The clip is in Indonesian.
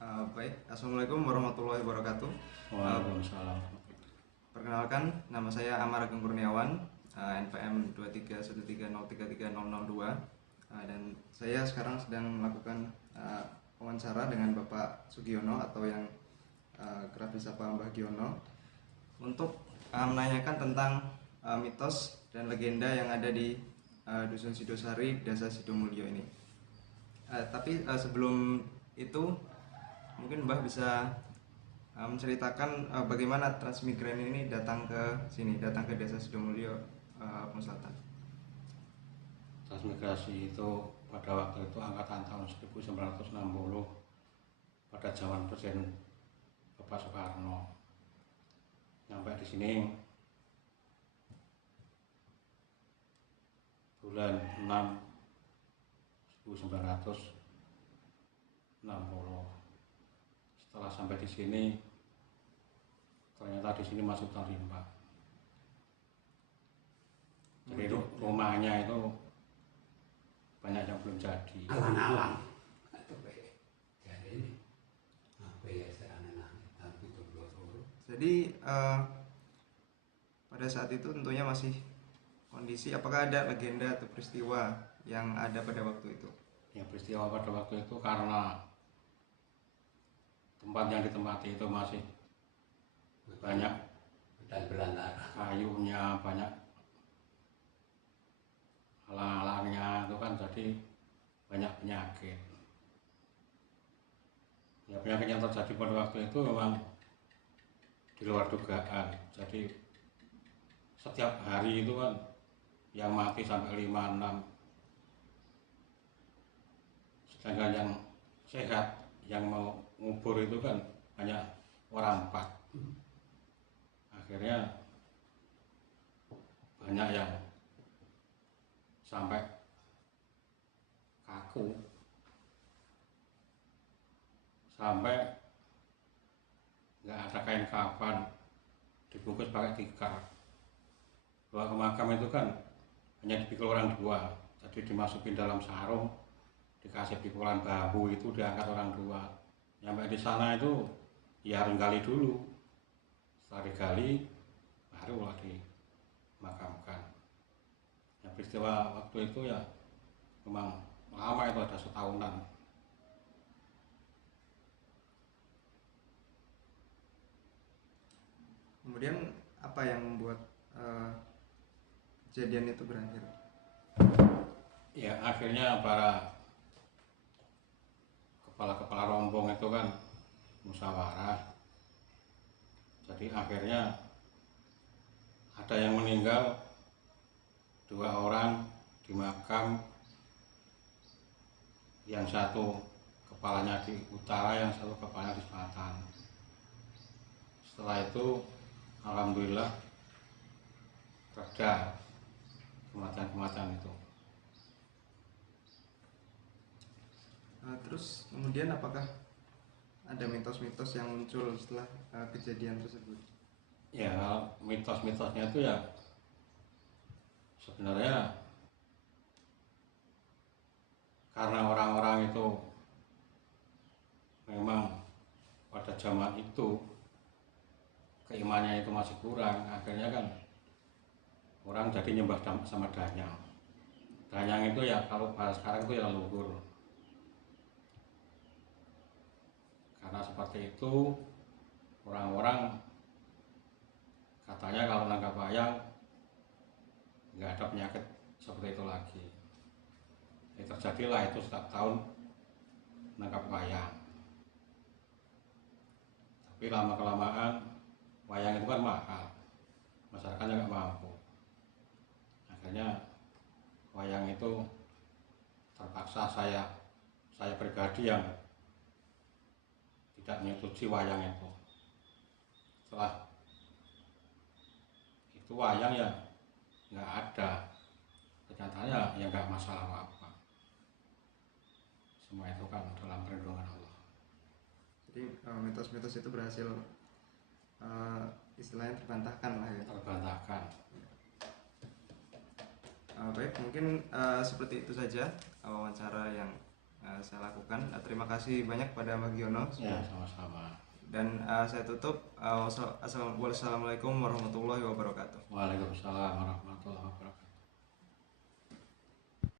Baik, Assalamualaikum warahmatullahi wabarakatuh. Waalaikumsalam. Perkenalkan, nama saya Amar Ageng Kurniawan, NPM 23130330002, dan saya sekarang sedang melakukan wawancara dengan Bapak Sugiono atau yang kerap disapa Mbah Giono untuk menanyakan tentang mitos dan legenda yang ada di Dusun Sidosari, Desa Sidomulyo ini. Tapi sebelum itu mungkin Mbah bisa menceritakan bagaimana transmigran ini datang ke sini, datang ke Desa Sidomulyo, Lampung Selatan. Transmigrasi itu pada waktu itu angkatan tahun 1960 pada zaman Presiden Bapak Soekarno. Sampai di sini bulan 6 1960. Setelah sampai di sini, ternyata di sini masih hutan rimba. Jadi rumahnya itu banyak yang belum jadi. Alang-alang atau kayak jadi ini apa ya serangan tapi itu dulu. Jadi pada saat itu tentunya masih kondisi, apakah ada legenda atau peristiwa yang ada pada waktu itu? Ya, peristiwa pada waktu itu karena tempat yang ditempati itu masih banyak Dan belantara. kayunya, banyak alang-alangnya itu kan, jadi banyak penyakit. Ya, penyakit yang terjadi pada waktu itu memang di luar dugaan. Jadi setiap hari itu kan yang mati sampai 5-6, sedangkan yang sehat yang mau ngubur itu kan hanya orang 4. Akhirnya banyak yang sampai kaku, sampai nggak ada kain kafan, dibungkus pakai tikar. Bawa ke makam itu kan hanya dipikul orang 2, jadi dimasukin dalam sarung, dikasih pikulan bahu, itu diangkat orang 2. Nyampe di sana itu ya harus gali dulu, setelah digali barulah dimakamkan. Ya, peristiwa waktu itu ya memang lama, itu ada setahunan. Kemudian apa yang membuat kejadian itu berakhir? Ya, akhirnya para kepala-kepala rombong itu kan musyawarah. Jadi akhirnya ada yang meninggal 2 orang di makam, yang satu kepalanya di utara, yang satu kepalanya di selatan. Setelah itu alhamdulillah reda kematian-kematian itu. Terus kemudian apakah ada mitos-mitos yang muncul setelah kejadian tersebut? Ya, mitos-mitosnya itu ya sebenarnya karena orang-orang itu memang pada zaman itu keimanannya itu masih kurang. Akhirnya kan orang jadi nyembah sama danyang. Danyang itu ya kalau bahas sekarang itu ya leluhur. Karena seperti itu, orang-orang katanya kalau nangkap wayang nggak ada penyakit seperti itu lagi. Ya, terjadilah itu setiap tahun nangkap wayang. Tapi lama-kelamaan wayang itu kan mahal, masyarakatnya nggak mampu. Akhirnya wayang itu terpaksa saya pribadi yang tidak menyetujui wayang itu. Setelah itu wayang ya nggak ada, kenyataannya ya nggak masalah apa-apa. Semua itu kan dalam perlindungan Allah. Jadi mitos-mitos itu berhasil istilahnya terbantahkan lah ya. Terbantahkan. Baik, mungkin seperti itu saja wawancara yang saya lakukan. Terima kasih banyak pada Mbah Giono. Ya, sama-sama. Dan saya tutup. Wassalamualaikum warahmatullahi wabarakatuh. Waalaikumsalam warahmatullahi wabarakatuh.